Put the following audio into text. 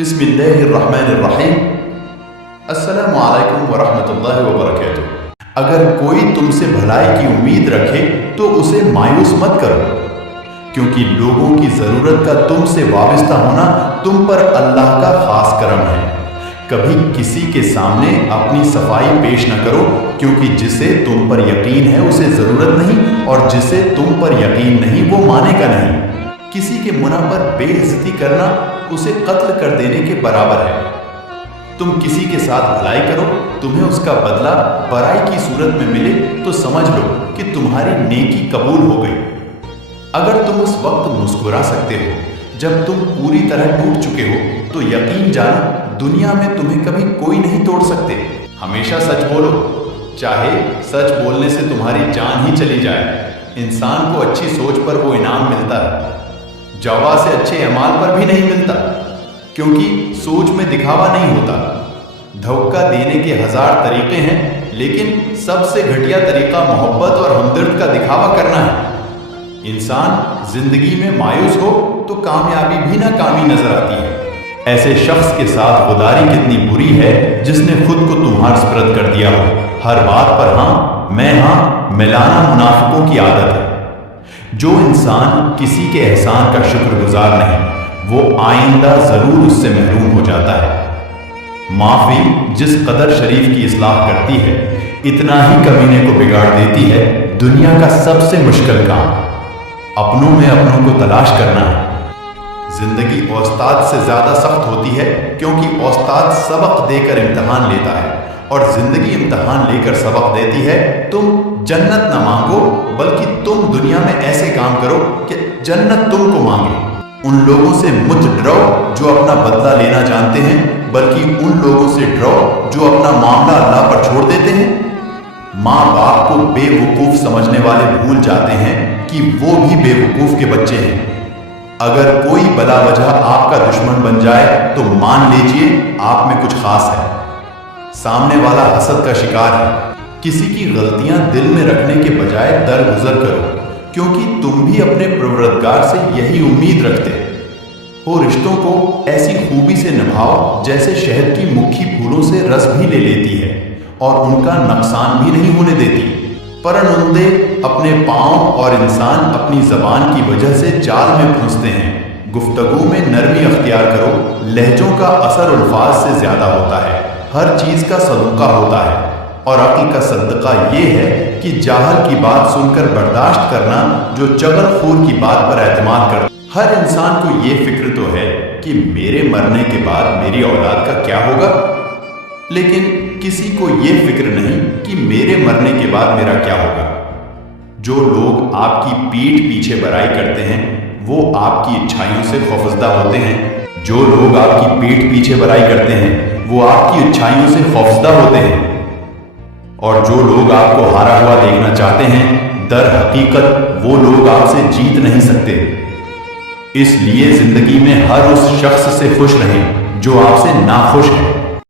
बिस्मिल्लाहिर्रहमानिर्रहीम। अस्सलामु अलैकुम वरहमतुल्लाहि वबरकातुह। अगर कोई तुमसे भलाई की उम्मीद रखे तो उसे मायूस मत करो, क्योंकि लोगों की ज़रूरत का तुमसे वाबस्ता होना तुम पर अल्लाह का खास करम है। कभी किसी के सामने अपनी सफाई पेश न करो, क्योंकि जिसे तुम पर यकीन है उसे ज़रूरत नहीं, और जिसे तुम पर यकीन नहीं वो मानेगा नहीं। किसी के मुनाह पर बेइज्जती करना उसे कत्ल कर देने के बराबर है। तुम किसी के साथ भलाई करो, तुम्हें उसका बदला बुराई की सूरत में मिले तो समझ लो कि तुम्हारी नेकी कबूल हो गई। अगर तुम उस वक्त मुस्कुरा सकते हो जब तुम पूरी तरह टूट चुके हो, तो यकीन जानो दुनिया में तुम्हें कभी कोई नहीं तोड़ सकते। हमेशा सच बोलो, चाहे सच बोलने से तुम्हारी जान ही चली जाए। इंसान को अच्छी सोच पर वो इनाम मिलता है, जवा से अच्छे अमाल पर भी नहीं मिलता, क्योंकि सोच में दिखावा नहीं होता। धोखा देने के 1000 तरीके हैं, लेकिन सबसे घटिया तरीका मोहब्बत और हमदर्द का दिखावा करना है। इंसान जिंदगी में मायूस हो तो कामयाबी भी नाकामी नजर आती है। ऐसे शख्स के साथ गुदारी कितनी बुरी है जिसने खुद को तुम्हार स्पर्द कर दिया हो। हर बात पर हाँ मैं हाँ मिलाना मुनाफिकों की आदत है। जो इंसान किसी के एहसान का शुक्रगुजार नहीं, वो आइंदा जरूर उससे महरूम हो जाता है। माफी जिस कदर शरीफ की इस्लाह करती है, इतना ही कमीने को बिगाड़ देती है। दुनिया का सबसे मुश्किल काम अपनों में अपनों को तलाश करना है। जिंदगी औस्ताद से ज्यादा सख्त होती है, क्योंकि औस्ताद सबक देकर इम्तहान लेता है और जिंदगी इम्तहान लेकर सबक देती है। तुम जन्नत न मांगो, बल्कि तुम दुनिया में ऐसे काम करो कि जन्नत तुमको मांगे। उन लोगों से मत डरो जो अपना बदला लेना जानते हैं, बल्कि उन लोगों से डरो जो अपना मामला अल्लाह पर छोड़ देते हैं। माँ बाप को बेवकूफ समझने वाले भूल जाते हैं कि वो भी बेवकूफ के बच्चे हैं। अगर कोई बला वजह आपका दुश्मन बन जाए तो मान लीजिए आप में कुछ खास है। सामने वाला हसद का शिकार है। किसी की गलतियां दिल में रखने के बजाय दरगुजर करो, क्योंकि तुम भी अपने परवरदिगार से यही उम्मीद रखते हो। रिश्तों को ऐसी खूबी से निभाओ जैसे शहद की मुट्ठी फूलों से रस भी ले लेती है और उनका नुकसान भी नहीं होने देती। परनुंदे अपने पांव और इंसान अपनी जबान की वजह से जाल में फंसते हैं। गुफ्तगू में नरमी अख्तियार करो, लहजों का असर अल्फाज से ज्यादा होता है। हर चीज का सदका होता है, और अक्ल का सदका ये है कि जाहल की बात सुनकर बर्दाश्त करना जो चगलखोर की बात पर एतमाद कर। हर इंसान को ये फिक्र तो है कि मेरे मरने के बाद मेरी औलाद का क्या होगा, लेकिन किसी को ये फिक्र नहीं कि मेरे मरने के बाद मेरा क्या होगा। जो लोग आपकी पीठ पीछे बुराई करते हैं वो आपकी इच्छाइयों से खौफजदा होते हैं। जो लोग आपकी पीठ पीछे बुराई करते हैं वो आपकी इच्छाइयों से खौफजदा होते हैं। और जो लोग आपको हारा हुआ देखना चाहते हैं, दर हकीकत वो लोग आपसे जीत नहीं सकते। इसलिए जिंदगी में हर उस शख्स से खुश रहें जो आपसे नाखुश है।